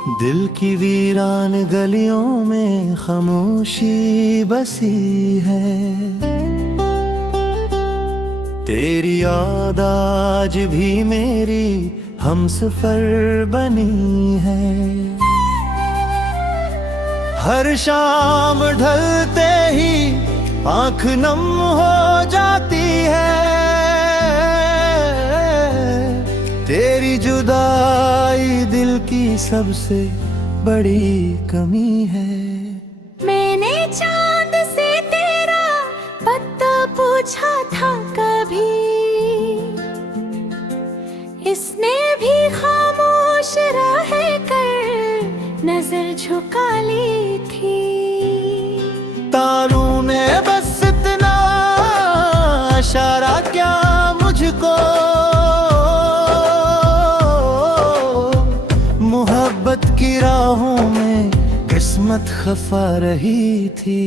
दिल की वीरान गलियों में खामोशी बसी है। तेरी याद आज भी मेरी हमसफर बनी है। हर शाम ढलते ही आंख नम हो जाती है। तेरी जुदाई दिल की सबसे बड़ी कमी है। मैंने चांद से तेरा पता पूछा था कभी, इसने भी खामोश रह कर नजर झुका ली थी। तारों ने बस इतना इशारा क्या मुझको, मोहब्बत की राहों में किस्मत खफा रही थी।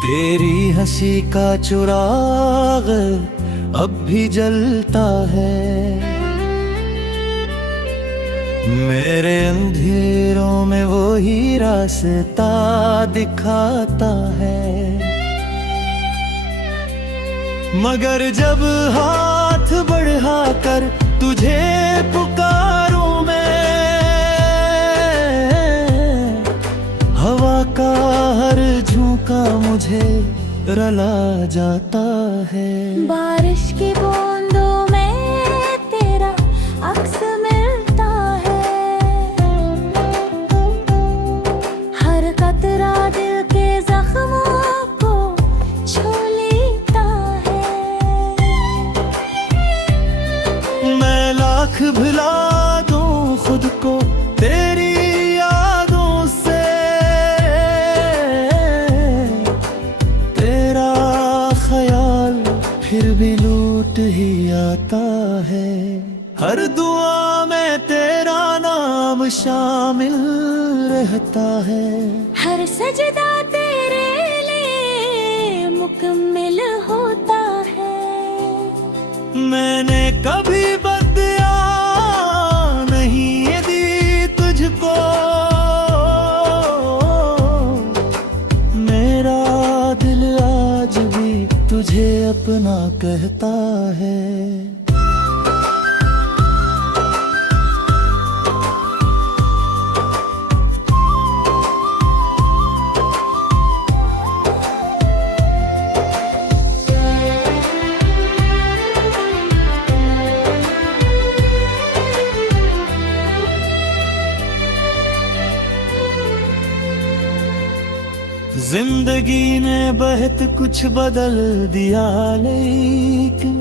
तेरी हंसी का चिराग अब भी जलता है। मेरे अंधेरों में वो ही रास्ता दिखाता है। मगर जब हाथ बढ़ा कर तुझे पुकारूं मैं, हवा का हर झोंका मुझे रुला जाता है। बारिश की बूंदों में तेरा अक्स मिलता है। हर कतरा दिल के जख्मों को छू लेता है। मैं लाख भुला दूं खुद को तेरी यादों से, तेरा ख्याल फिर भी लूट ही आता है। हर दुआ में तेरा नाम शामिल रहता है। हर सजदा तेरे लिए मुकम्मिल होता है। मैंने कभी बदया नहीं दी तुझको, मेरा दिल आज भी तुझे अपना कहता है। जिंदगी ने बहुत कुछ बदल दिया, लेकिन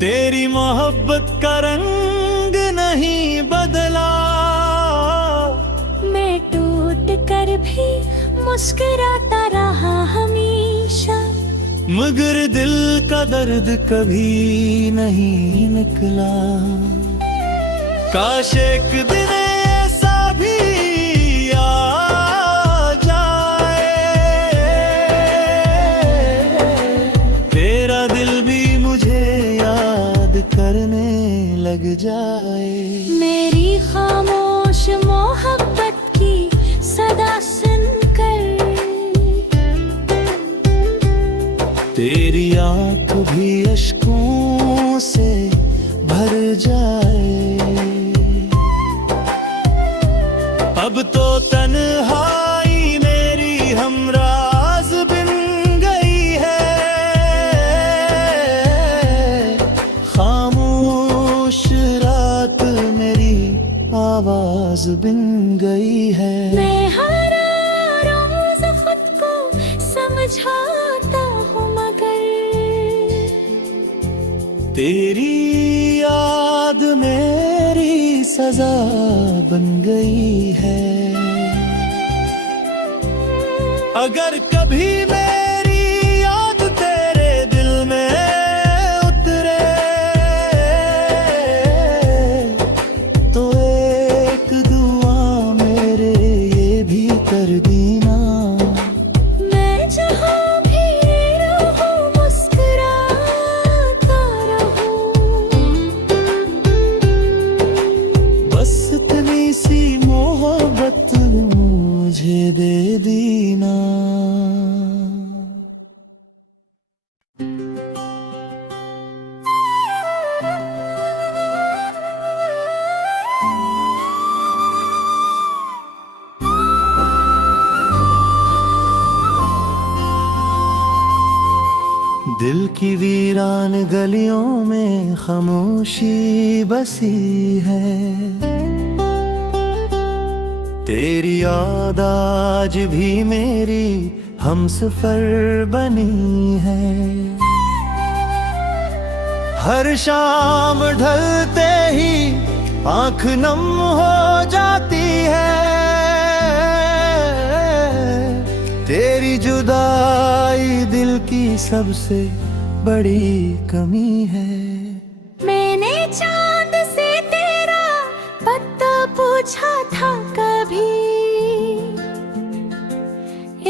तेरी मोहब्बत का रंग नहीं बदला। मैं टूट कर भी मुस्कुराता रहा हमेशा, मगर दिल का दर्द कभी नहीं निकला। काश एक दिन ऐसा भी आ जाए, तेरा दिल भी मुझे याद करने लग जाए। मेरी खामोश मोहब्बत की सदा सुनकर तेरी आँख भी अश्कों से भर जाए। अब तो तन्हाई मेरी हमराज बन गई है। खामोश रात मेरी आवाज बन गई है। मैं हर रोज खुद को समझाता हूँ, मगर तेरी याद मेरी सजा बन गई है। अगर कभी मेरी याद तेरे दिल की वीरान गलियों में खामोशी बसी है, तेरी याद आज भी मेरी हमसफर बनी है। हर शाम ढलते ही आंख नम हो जाती है, तेरी जुदाई दिल की सबसे बड़ी कमी है। मैंने चांद से तेरा पता पूछा था कभी,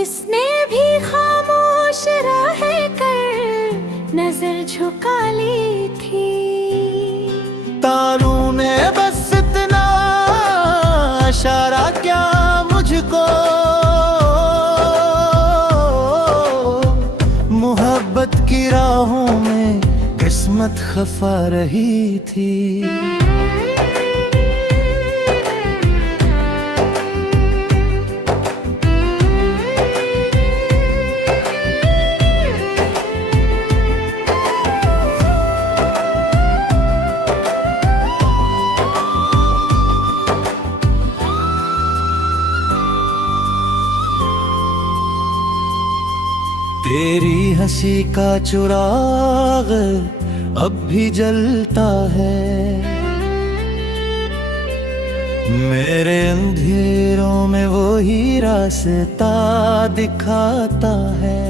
इसने भी खामोश रह कर नजर झुका ली थी। तारों ने बस इतना इशारा क्या मुझको, मोहब्बत की राहों में किस्मत खफा रही थी। तेरी हंसी का चिराग अब भी जलता है, मेरे अंधेरों में वो ही रास्ता दिखाता है।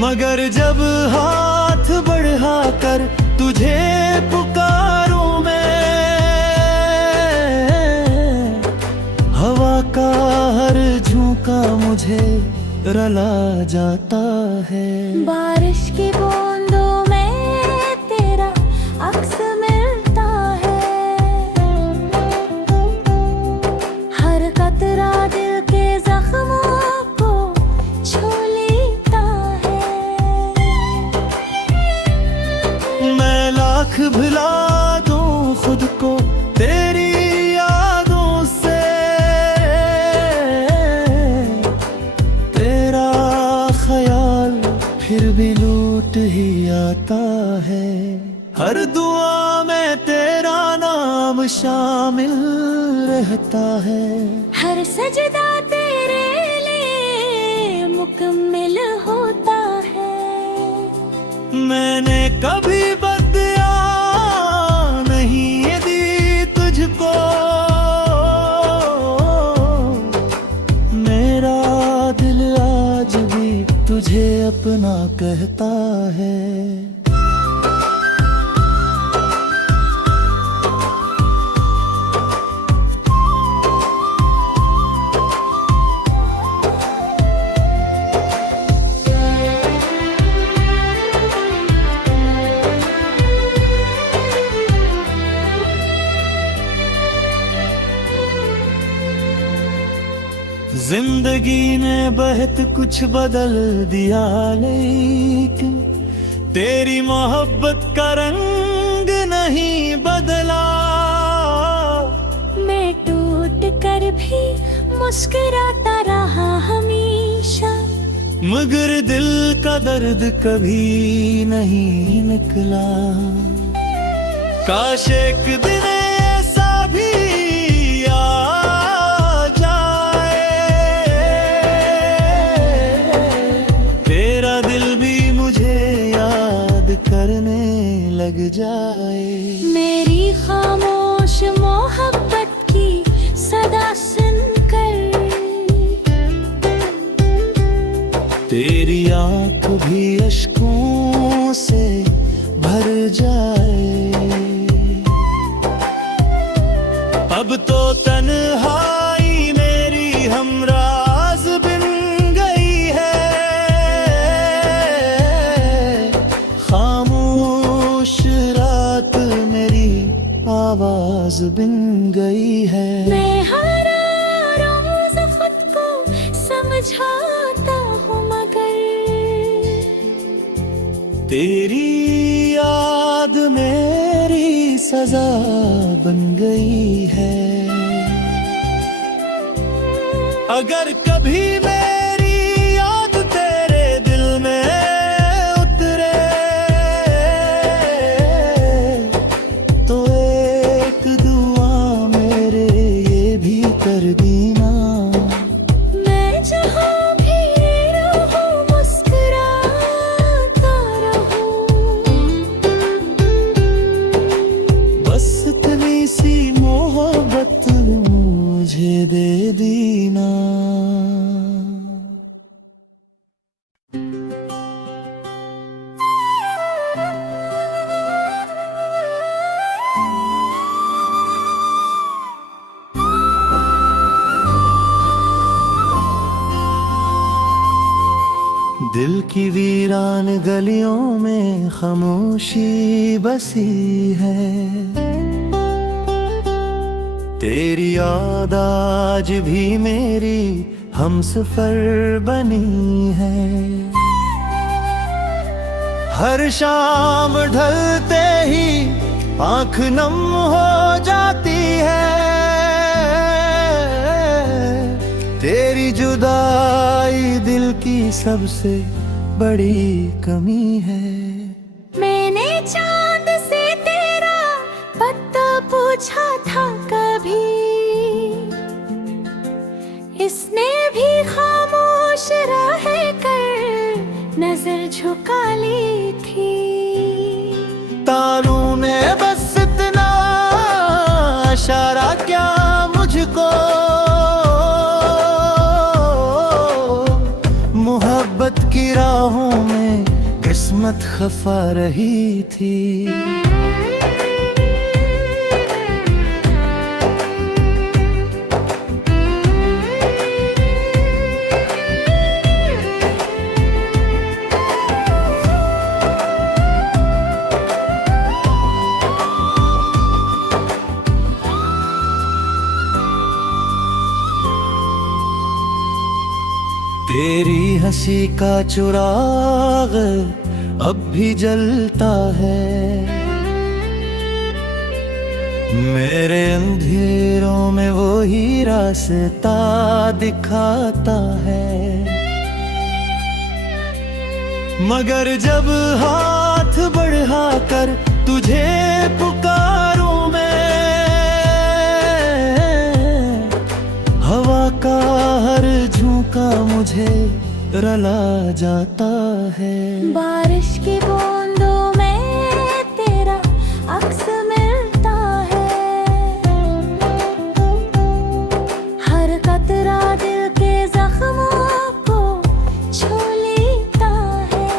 मगर जब हाथ बढ़ा कर तुझे पुकारूं मैं, हवा का हर झोंका मुझे रुला जाता है। बारिश की बूंदों में तेरा अक्स मिलता है, हर कतरा दिल के जख्मों को छू लेता है। मैं लाख भुला दूं खुद को तेरी यादों से, तेरा ख्याल फिर भी लूट ही आता है। हर दुआ में तेरा नाम शामिल रहता है, हर सजदा तेरे लिए मुकम्मिल होता है। मैंने कभी बदया नहीं दी तुझको, मेरा दिल आज भी तुझे अपना कहता है। जिंदगी ने बहुत कुछ बदल दिया, लेकिन तेरी मोहब्बत का रंग नहीं बदला। मैं टूट कर भी मुस्कुराता रहा हमेशा, मगर दिल का दर्द कभी नहीं निकला। काश एक दिन ऐसा भी आ जाए, तेरा दिल भी मुझे याद करने लग जाए। मेरी खामोश मोहब्बत की सदा सुनकर तेरी आँख भी अश्कों से भर जाए। अब तो तन्हाई मेरी हमराज बन गई है, खामोश रात मेरी आवाज बन गई है। मैं हर रोज खुद को समझाता हूँ, मगर तेरी याद मेरी सजा बन गई है। अगर कभी मेरी याद तेरे दिल की वीरान गलियों में खामोशी बसी है, तेरी याद आज भी मेरी हमसफर बनी है। हर शाम ढलते ही आंख नम हो जाती है, तेरी जुदाई दिल की सबसे बड़ी कमी है। मैंने चांद से तेरा पता पूछा था कभी, इसने भी खामोश रह कर नजर झुका ली थी। तारों ने बस इतना इशारा क्या मुझको, मोहब्बत की राहों में किस्मत खफा रही थी। तेरी हंसी का चिराग अब भी जलता है, मेरे अंधेरों में वो ही रास्ता दिखाता है। मगर जब हाथ बढ़ा कर तुझे पुकारूं मैं, हवा का हर झोंका मुझे रुला जाता है। बारिश की बूंदों में तेरा अक्स मिलता है, हर कतरा दिल के जख्मों को छू लेता है।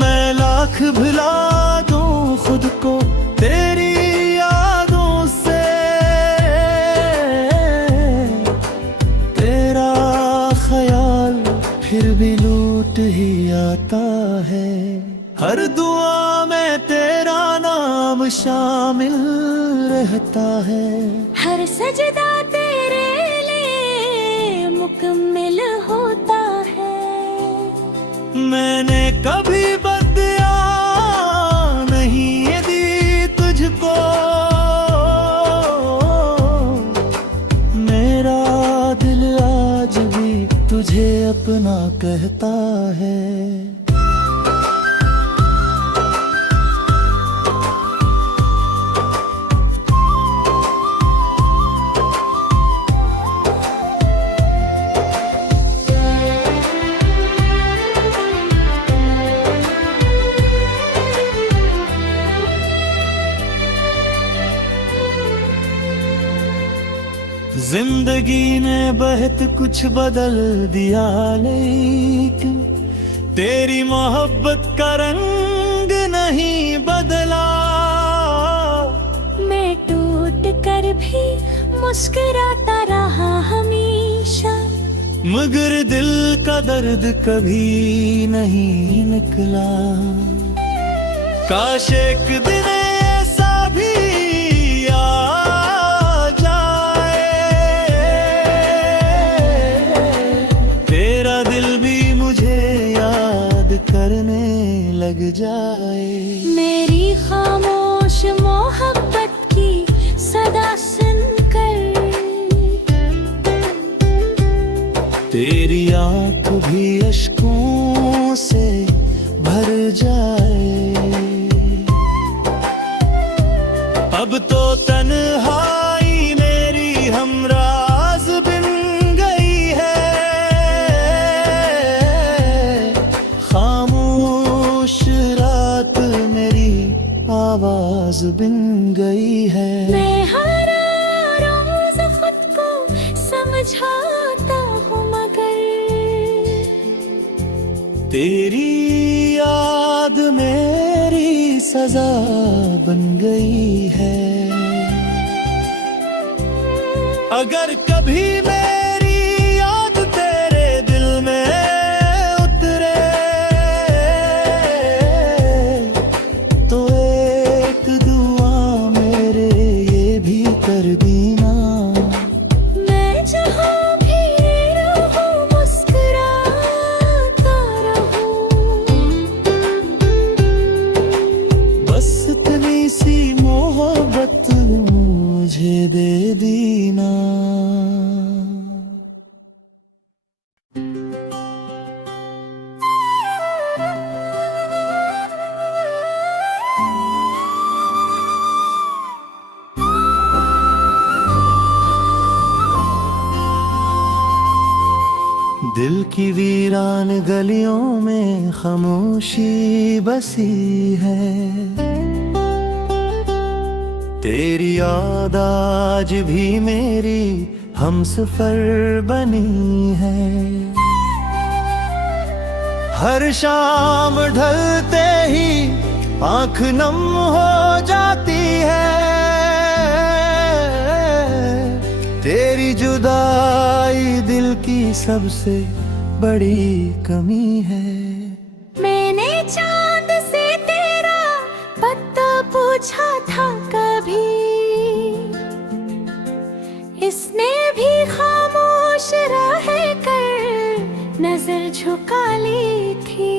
मैं लाख भुला दूं खुद को तेरी यादों से, तेरा ख्याल फिर भी लूट ही आता है। हर दुआ में तेरा नाम शामिल रहता है, हर सजदा तेरे लिए मुकम्मिल होता है। मैंने कभी बदया नहीं दी तुझको, मेरा दिल आज भी तुझे अपना कहता है। जिंदगी ने बहुत कुछ बदल दिया, लेकिन तेरी मोहब्बत का रंग नहीं बदला। मैं टूट कर भी मुस्कुराता रहा हमेशा, मगर दिल का दर्द कभी नहीं निकला। काश एक दिन ऐसा भी आ जाए, तेरा दिल भी मुझे याद करने लग जाए। मेरी खामोश मोहब्बत की सदा सुनकर तेरी आँख भी अश्कों से भर जाए। अब तो तन्हाई मेरी हमराज बन गई है, खामोश रात मेरी आवाज बन गई है। मैं हर रोज खुद को समझाता हूँ, मगर तेरी याद मेरी सजा बन गई है। अगर कभी मेरी याद तेरे दिल की वीरान गलियों में खामोशी बसी है, तेरी याद आज भी मेरी हमसफर बनी है। हर शाम ढलते ही आंख नम हो जाती है, तेरी जुदाई दिल की सबसे बड़ी कमी है। मैंने चांद से तेरा पता पूछा था कभी, इसने भी खामोश रह कर नजर झुका ली थी।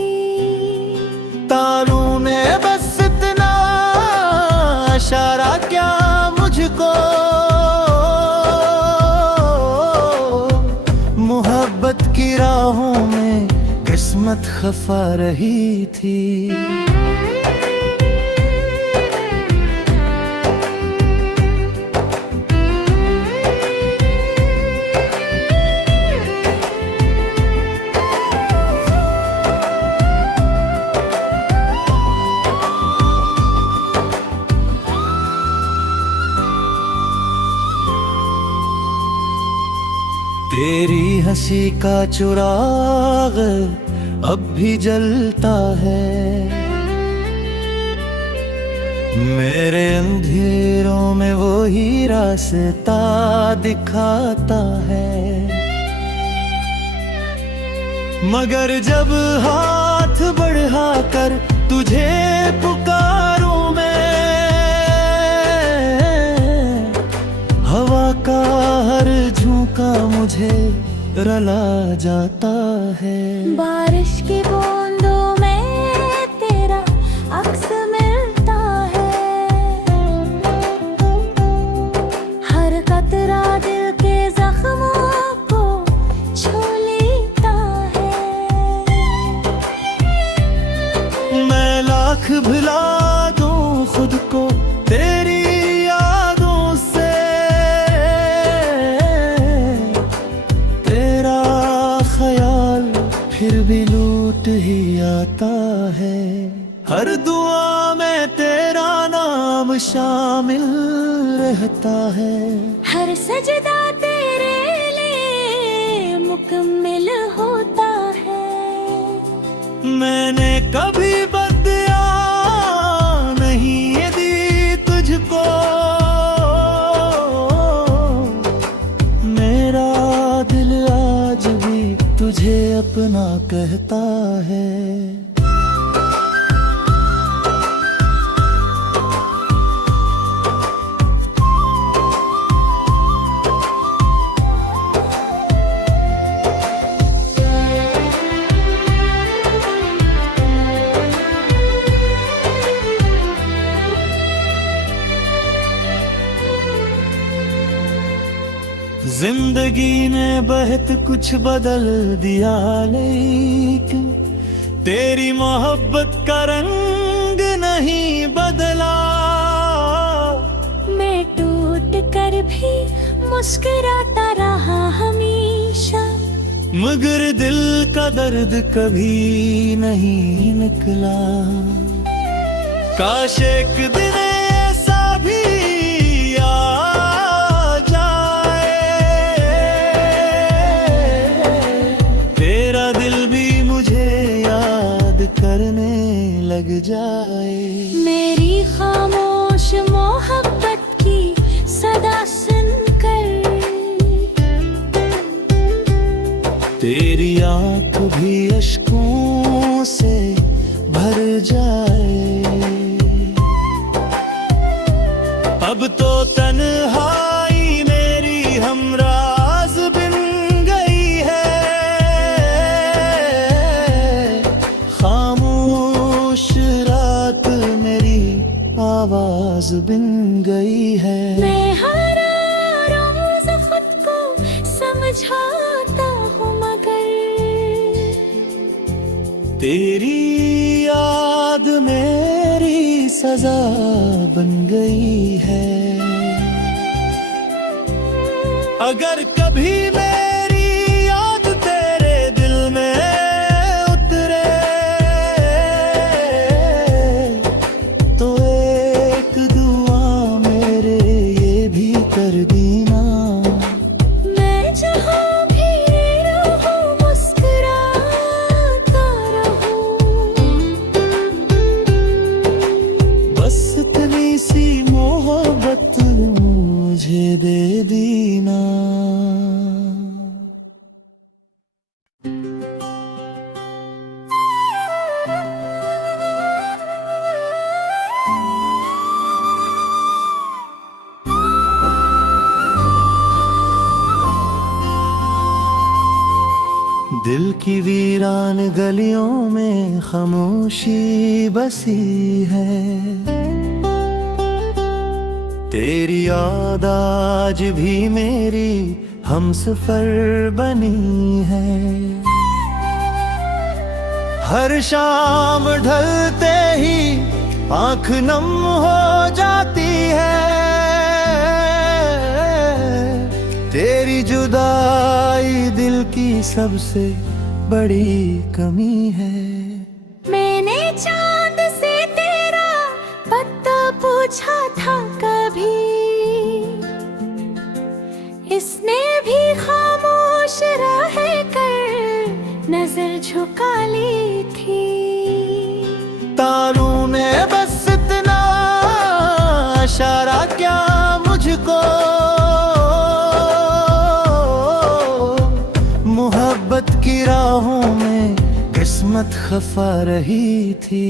तारों ने बस इतना इशारा क्या मुझको, मोहब्बत की राहों में किस्मत खफा रही थी। तेरी हंसी का चिराग अब भी जलता है, मेरे अंधेरों में वो ही रास्ता दिखाता है। मगर जब हाथ बढ़ा कर तुझे पुकारूं मैं, हवा का हर झोंका मुझे रुला जाता है। बारिश की बूंदों में तेरा अक्स मिलता है, हर कतरा दिल के जख्मों को छू लेता है। मैं लाख भुला दूं खुद को तेरी यादों से, तेरा ख्याल फिर भी लूट ही आता है। हर दुआ में तेरा नाम शामिल रहता है, हर सजदा तेरे लिए मुकम्मिल होता है। मैंने कभी बदया नहीं दी तुझको, मेरा दिल आज भी तुझे अपना कहता है। जिंदगी ने बहुत कुछ बदल दिया, लेकिन तेरी मोहब्बत का रंग नहीं बदला। मैं टूट कर भी मुस्कुराता रहा हमेशा, मगर दिल का दर्द कभी नहीं निकला। काश एक दिन ऐसा भी आ जाए, तेरा दिल भी मुझे याद करने लग जाए। मेरी खामोश मोहब्बत की सदा सुनकर तेरी आँख भी अश्कों से भर जाए। अब तो तन्हाई मेरी हमराज बिन गई है, खामोश रात मेरी आवाज बिन गई है। मैं हर रोज खुद को समझाता हूँ, मगर तेरी याद मेरी सजा बन गई है। अगर कभी मेरी याद तेरे दिल की वीरान गलियों में खामोशी बसी है, तेरी याद आज भी मेरी हमसफर बनी है। हर शाम ढलते ही आंख नम हो जाती है, तेरी जुदाई दिल की सबसे बड़ी कमी है। मैंने चांद से तेरा पता पूछा था कभी, इसने भी खामोश रह कर नजर झुका ली थी। तारों ने बस इतना इशारा क्या मुझको, मोहब्बत की राहों में किस्मत खफा रही थी।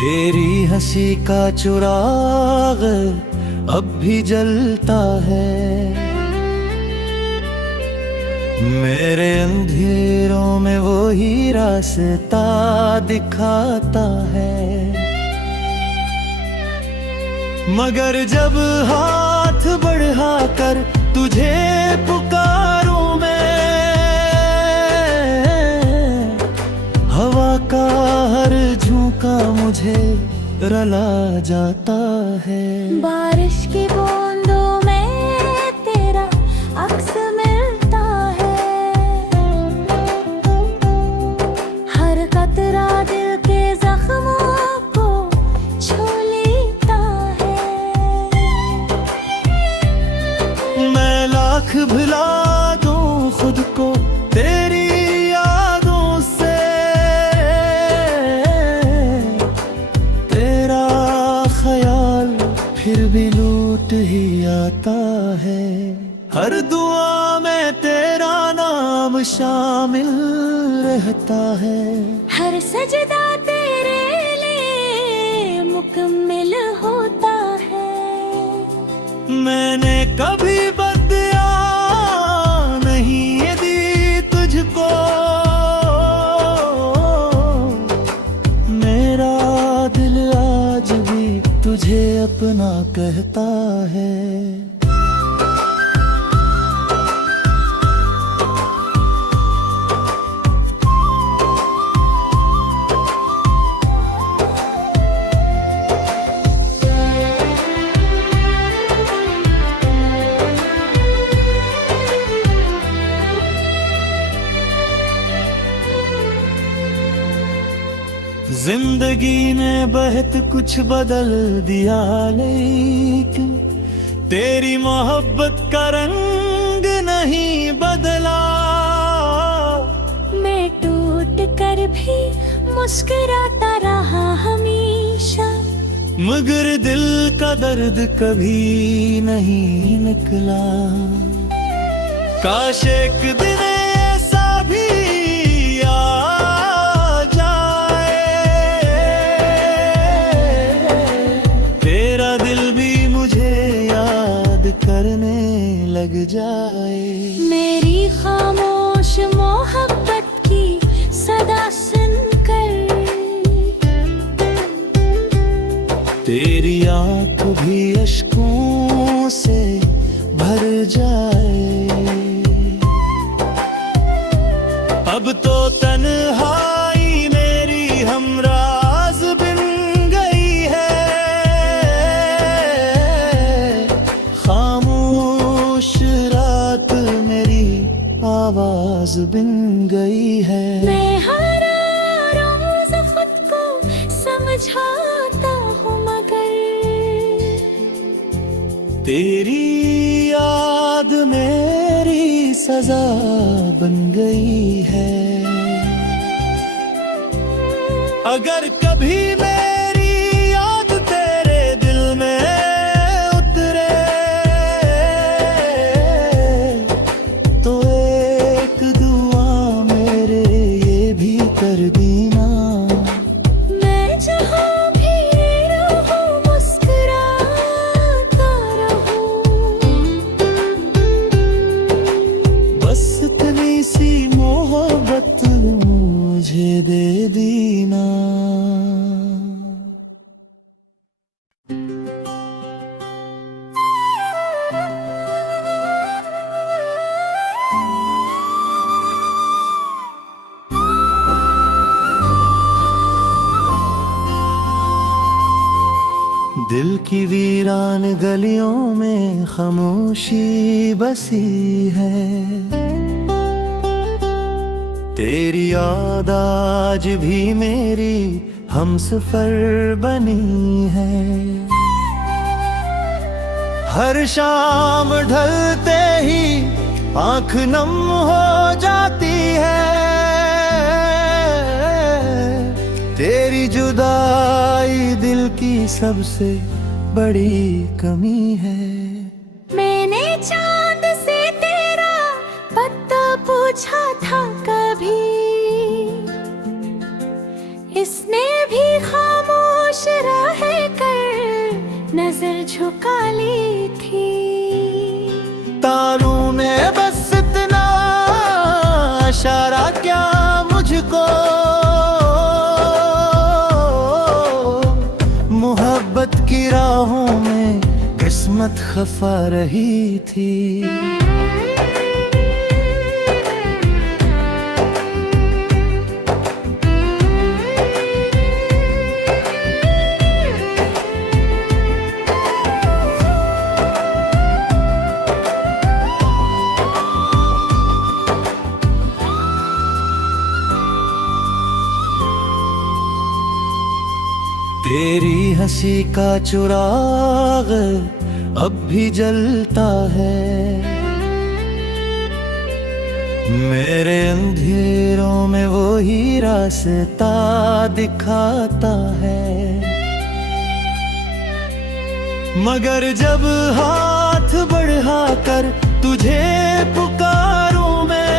तेरी हंसी का चिराग अब भी जलता है, मेरे अंधेरों में वो ही रास्ता दिखाता है। मगर जब हाथ बढ़ा कर तुझे पुकारूं मैं, हवा का हर झोंका मुझे रुला जाता है। बारिश की बूंदों में तेरा अक्स मिलता है, हर कतरा दिल के जख्मों को छू लेता है। मैं लाख भुला दूं खुद को तेरी यादों से, तेरा ख्याल फिर भी लूट ही आता है। हर दुआ में तेरा नाम शामिल रहता है, हर सजदा तेरे लिए मुकम्मिल होता है। मैंने कभी बदया नहीं दी तुझको, मेरा दिल आज भी तुझे अपना कहता है। जिंदगी ने बहुत कुछ बदल दिया, लेकिन तेरी मोहब्बत का रंग नहीं बदला। मैं टूट कर भी मुस्कुराता रहा हमेशा, मगर दिल का दर्द कभी नहीं निकला। काश एक दिन ऐसा भी आ जाए, तेरा दिल भी मुझे याद करने लग जाए। मेरी खामोश मोहब्बत की सदा सुनकर तेरी आँख भी अश्कों से भर जाए। अब तो तन्हाई मेरी हमराज बन गई है, खामोश रात मेरी आवाज बन गई है। मैं हर रोज खुद को समझाता हूँ, मगर तेरी याद मेरी सजा बन गई है। अगर कभी मेरी याद तेरे की वीरान गलियों में खामोशी बसी है। तेरी याद आज भी मेरी हमसफर बनी है। हर शाम ढलते ही आंख नम हो जाती है। तेरी जुदाई दिल की सबसे बड़ी कमी है। मैंने चांद से तेरा पता पूछा था कभी, इसने भी खामोश रह कर नजर झुका ली थी। तारों ने बस इतना इशारा क्या मुझको, मोहब्बत की राहों में किस्मत खफा रही थी। तेरी हंसी का चिराग अब भी जलता है। मेरे अंधेरों में वो ही रास्ता दिखाता है। मगर जब हाथ बढ़ा कर तुझे पुकारूं मैं,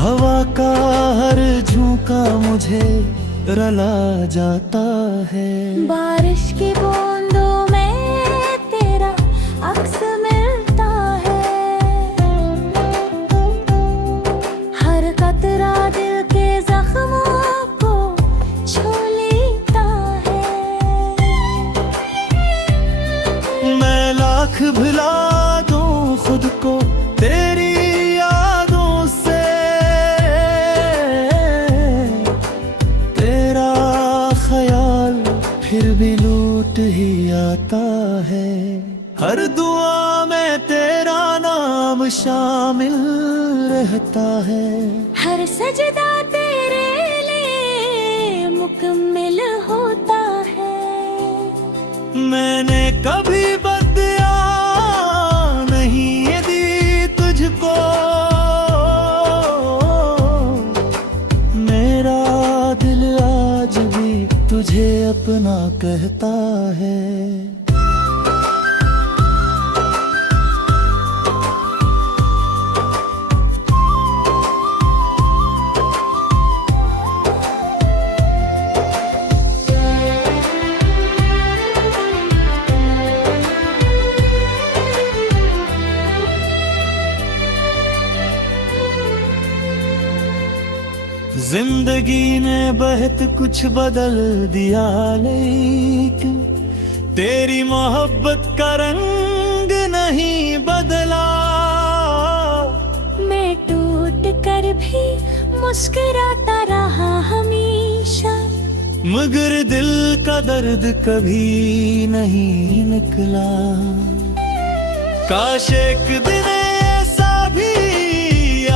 हवा का हर झोंका मुझे रुला जाता है। बारिश की बूंदों में तेरा अक्स मिलता है। हर कतरा दिल के जख्मों को छू लेता है। मैं लाख भुला दूं खुद को तेरी यादों से, तेरा ख्याल फिर भी लूट ही आता है। हर दुआ में तेरा नाम शामिल रहता है। हर सजदा तेरे लिए मुकम्मिल होता है। मैंने कभी बदया नहीं दी तुझको, मेरा दिल आज भी तुझे अपना कहता है। जिंदगी ने बहुत कुछ बदल दिया, लेकिन तेरी मोहब्बत का रंग नहीं बदला। मैं टूट कर भी मुस्कुराता रहा हमेशा, मगर दिल का दर्द कभी नहीं निकला। काश एक दिन ऐसा भी आ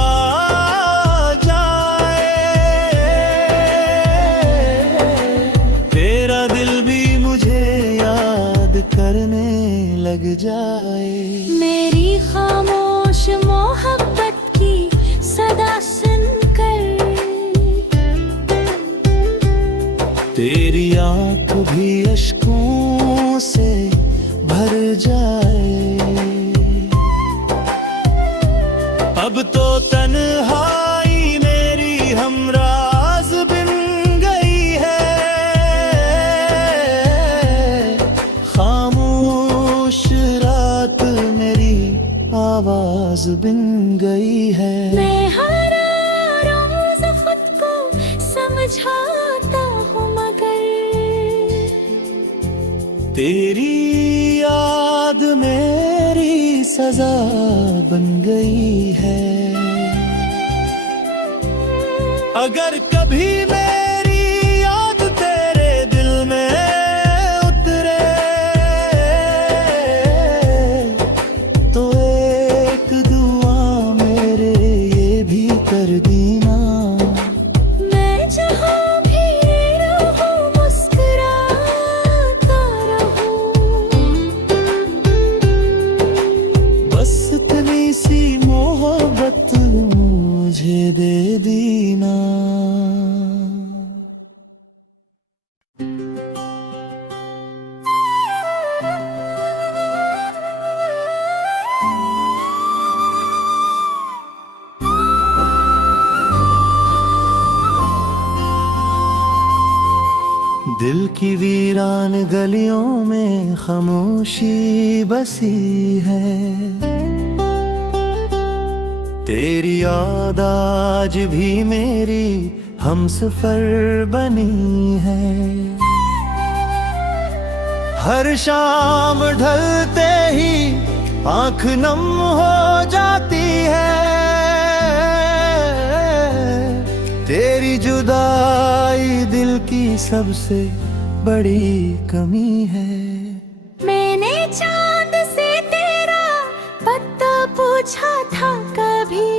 जाए, तेरा दिल भी मुझे याद करने लग जाए। मेरी खामोश मोहब्बत की सदा सुनकर तेरी आँख भी अश्कों से भर जाए। अब तो तन्हाई मेरी हमराज बन गई है, खामोश रात मेरी आवाज बन गई है। मैं हर रोज खुद को समझाता हूँ, मगर तेरी याद मेरी सजा बन गई है। अगर कभी मेरी याद तेरे दिल दिल की वीरान गलियों में खामोशी बसी है। तेरी याद आज भी मेरी हमसफर बनी है। हर शाम ढलते ही आंख नम हो जाती है। तेरी जुदाई दिल की सबसे बड़ी कमी है। मैंने चांद से तेरा पता पूछा था कभी,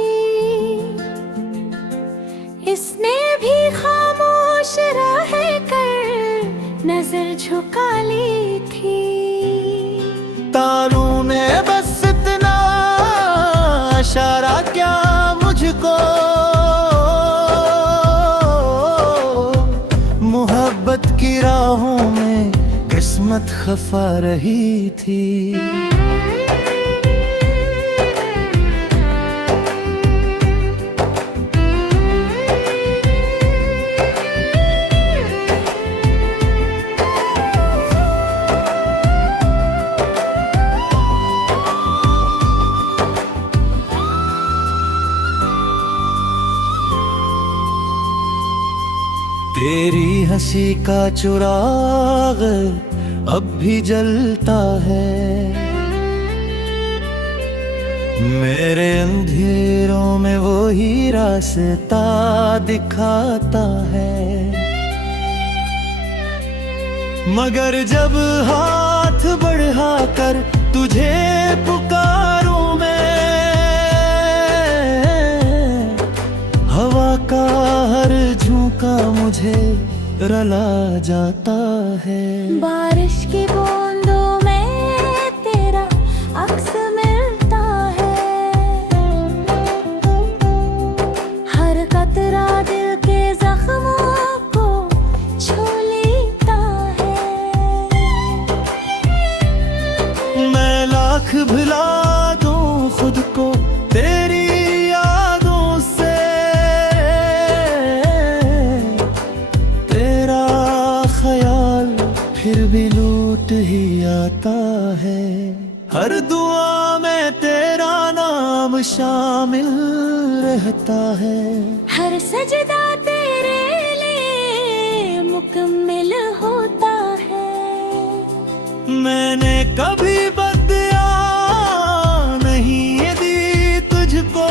इसने भी खामोश रह कर नजर झुका ली थी। तारों ने बस इतना इशारा क्या मुझको, मोहब्बत की राहों में किस्मत खफा रही थी। तेरी हंसी का चिराग अब भी जलता है। मेरे अंधेरों में वो ही रास्ता दिखाता है। मगर जब हाथ बढ़ा कर तुझे पुकारूं मैं, हवा का हर झोंका मुझे रुला जाता है। बारिश की बूंदों में तेरा अक्स मिलता है। हर कतरा दिल के जख्मों को छू लेता है। मैं लाख भुला दूं खुद को तेरी यादों से, तेरा ख्याल फिर भी लूट ही आता है। हर दुआ में तेरा नाम शामिल रहता है। हर सजदा तेरे लिए मुकम्मिल होता है। मैंने कभी बदया नहीं दी तुझको,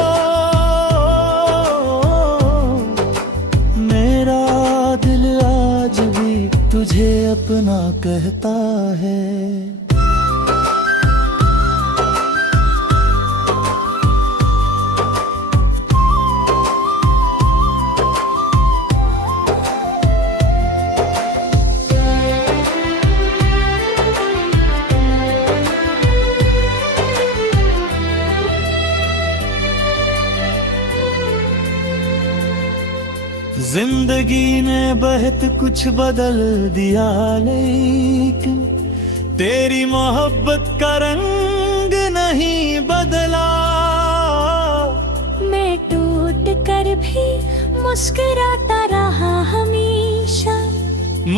मेरा दिल आज भी तुझे अपना कहता है। जिंदगी ने बहुत कुछ बदल दिया, लेकिन तेरी मोहब्बत का रंग नहीं बदला। मैं टूट कर भी मुस्कुराता रहा हमेशा,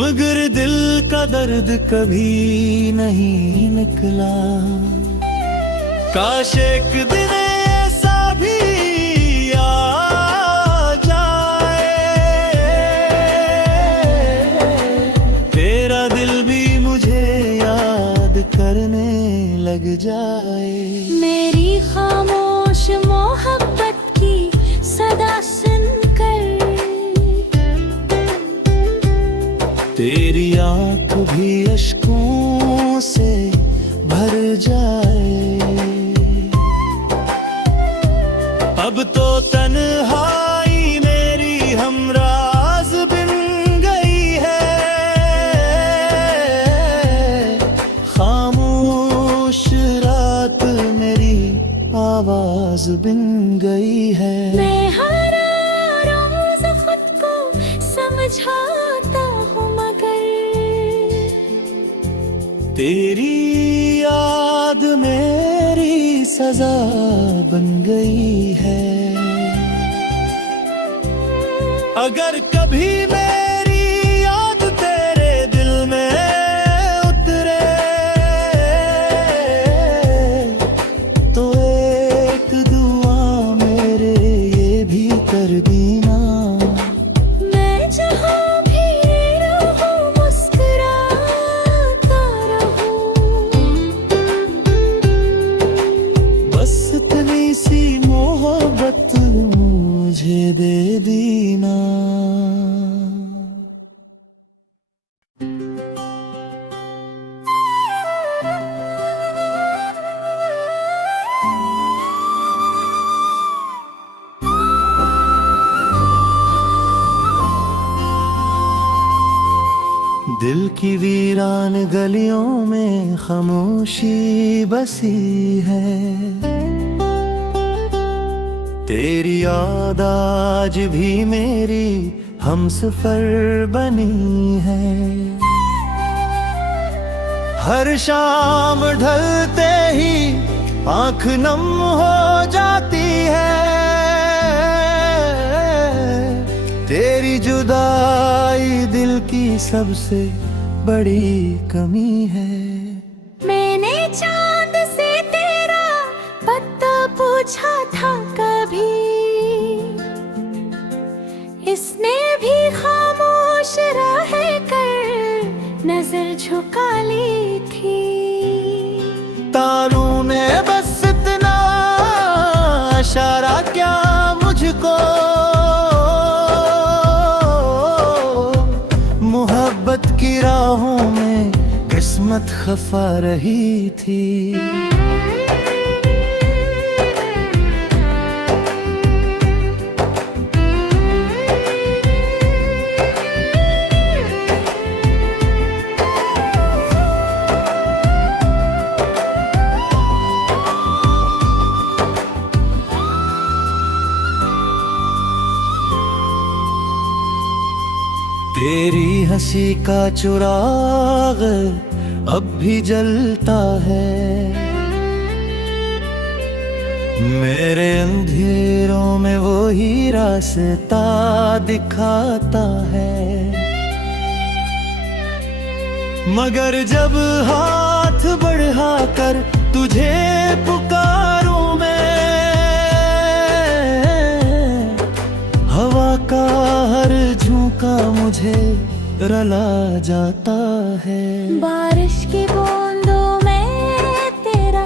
मगर दिल का दर्द कभी नहीं निकला। काश एक दिन ऐसा भी आ जाए, तेरा दिल भी मुझे याद करने लग जाए। मेरी खामोश मोहब्बत की सदा सुनकर तेरी आँख भी अश्कों से भर जाए। अब तो तन्हाई मेरी हमराज बन गई है, खामोश रात मेरी आवाज बन गई है। मैं हर रोज खुद को समझाता हूँ, मगर तेरी याद मेरी सजा बन गई है। अगर कभी मेरी याद तेरे दिल की वीरान गलियों में खामोशी बसी है। तेरी याद आज भी मेरी हमसफर बनी है। हर शाम ढलते ही आंख नम हो जाती है। तेरी जुदाई दिल की सबसे बड़ी कमी है। मैंने चांद से तेरा पता पूछा था कभी, इसने भी खामोश रह कर नजर झुका ली थी। तारों ने बस इतना इशारा क्या मुझको, मोहब्बत की राहों में किस्मत खफा रही थी। तेरी हंसी का चिराग अब भी जलता है। मेरे अंधेरों में वो ही रास्ता दिखाता है। मगर जब हाथ बढ़ा कर तुझे पुकारूं मैं, हवा का हर झोंका मुझे रुला जाता है। बारिश की बूंदों में तेरा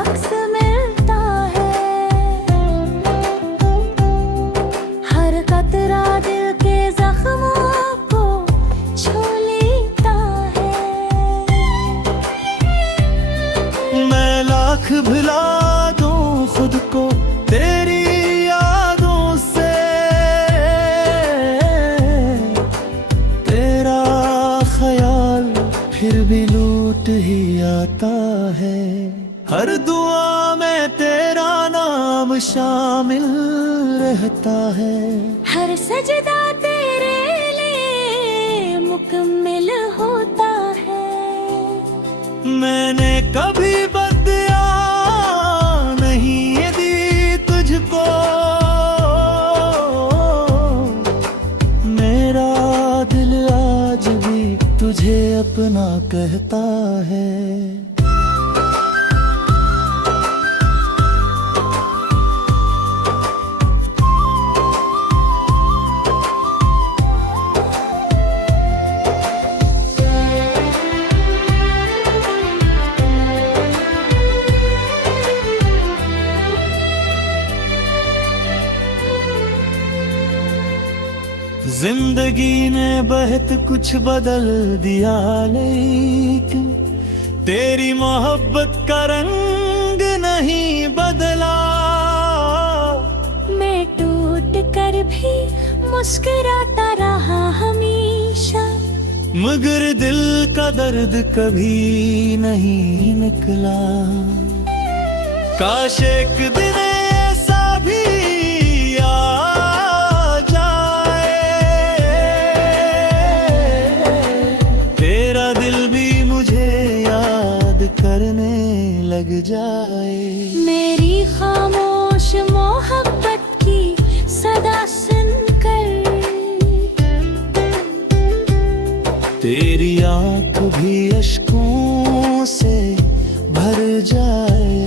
अक्स मिलता है। हर कतरा दिल के जख्मों को छू लेता है। मैं लाख भुला दूं खुद को तेरी यादों से, तेरा ख्याल फिर भी लूट ही आता है। हर दुआ में तेरा नाम शामिल रहता है। हर सजदा तेरे लिए मुकम्मिल होता है। मैंने कभी बदया नहीं दी तुझको, मेरा दिल आज भी तुझे अपना कहता है। जिंदगी ने बहुत कुछ बदल दिया, लेकिन तेरी मोहब्बत का रंग नहीं बदला। मैं टूट कर भी मुस्कुराता रहा हमेशा, मगर दिल का दर्द कभी नहीं निकला। काश एक दिन ऐसा भी आ जाए, तेरा दिल भी मुझे याद करने लग जाए। मेरी खामोश मोहब्बत की सदा सुनकर तेरी आँख भी अश्कों से भर जाए।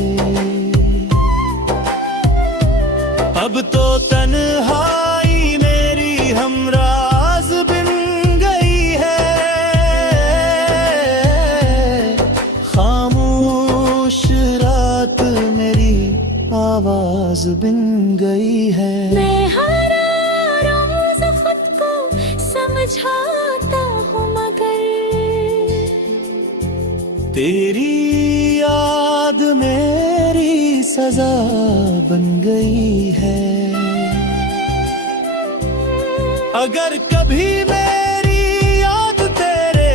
अब तो तन्हाई मेरी हमराज बन गई है, खामोश रात मेरी आवाज बन गई है। मैं हर रोज खुद को समझाता हूँ, मगर तेरी याद मेरी सजा बन गई है। अगर कभी मेरी याद तेरे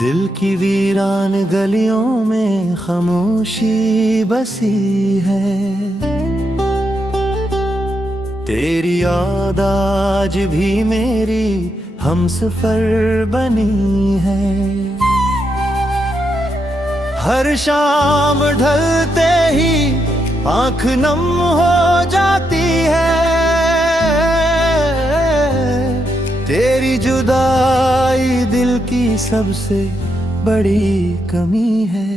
दिल की वीरान गलियों में खामोशी बसी है, तेरी याद आज भी मेरी हमसफर बनी है। हर शाम ढलते ही आंख नम हो जाती है, तेरी जुदाई दिल की सबसे बड़ी कमी है।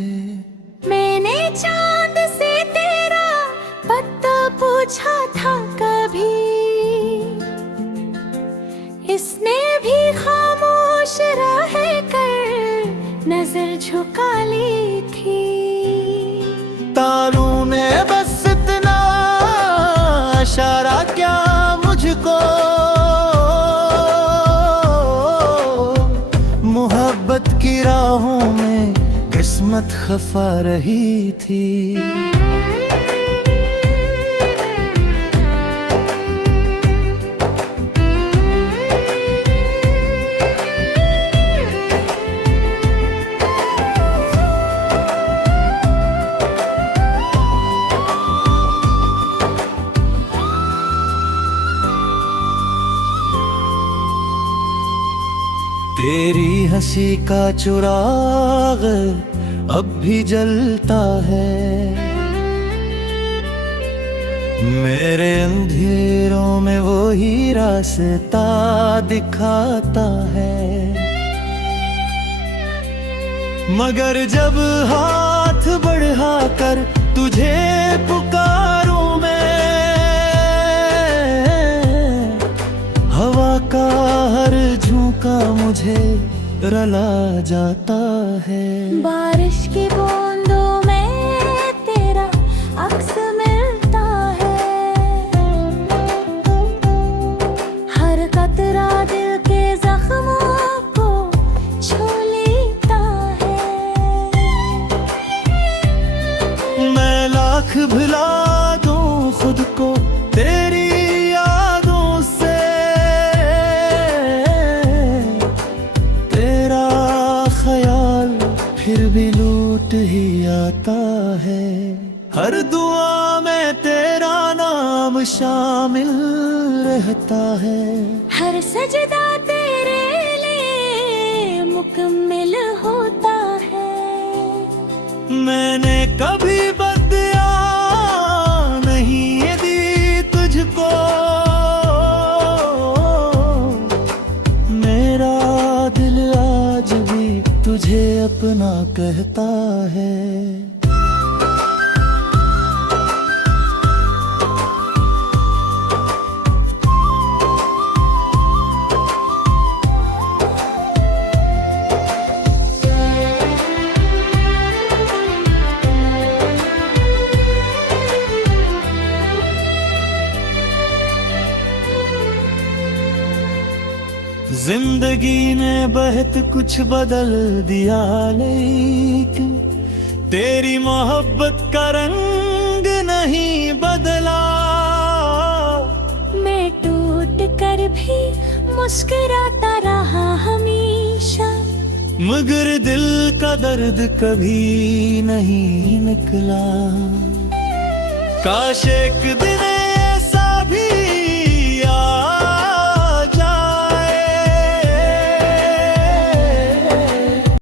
मैंने चांद से तेरा पता पूछा था कभी, इसने भी खामोश रह कर नजर झुका ली थी। तारों ने बस इतना इशारा क्या मुझको, मोहब्बत की राहों में किस्मत खफा रही थी। तेरी हंसी का चिराग अब भी जलता है, मेरे अंधेरों में वो ही रास्ता दिखाता है। मगर जब हाथ बढ़ा कर तुझे पुकारूं मैं, हवा का हर झोंका मुझे रुला जाता है। बारिश की बूंदों में तेरा अक्स मिलता है, हर कतरा दिल के जख्मों को छू लेता है। मैं लाख भुला दूं खुद को तेरी यादों से, तेरा ख्याल फिर भी लूट ही आता है। हर दुआ में तेरा नाम शामिल रहता है, हर सजदा तेरे लिए मुकम्मिल होता है। मैंने कभी बदया नहीं दी तुझको, मेरा दिल आज भी तुझे अपना कहता है। जिंदगी ने बहुत कुछ बदल दिया, लेकिन तेरी मोहब्बत का रंग नहीं बदला। मैं टूट कर भी मुस्कुराता रहा हमेशा, मगर दिल का दर्द कभी नहीं निकला। काश एक दिन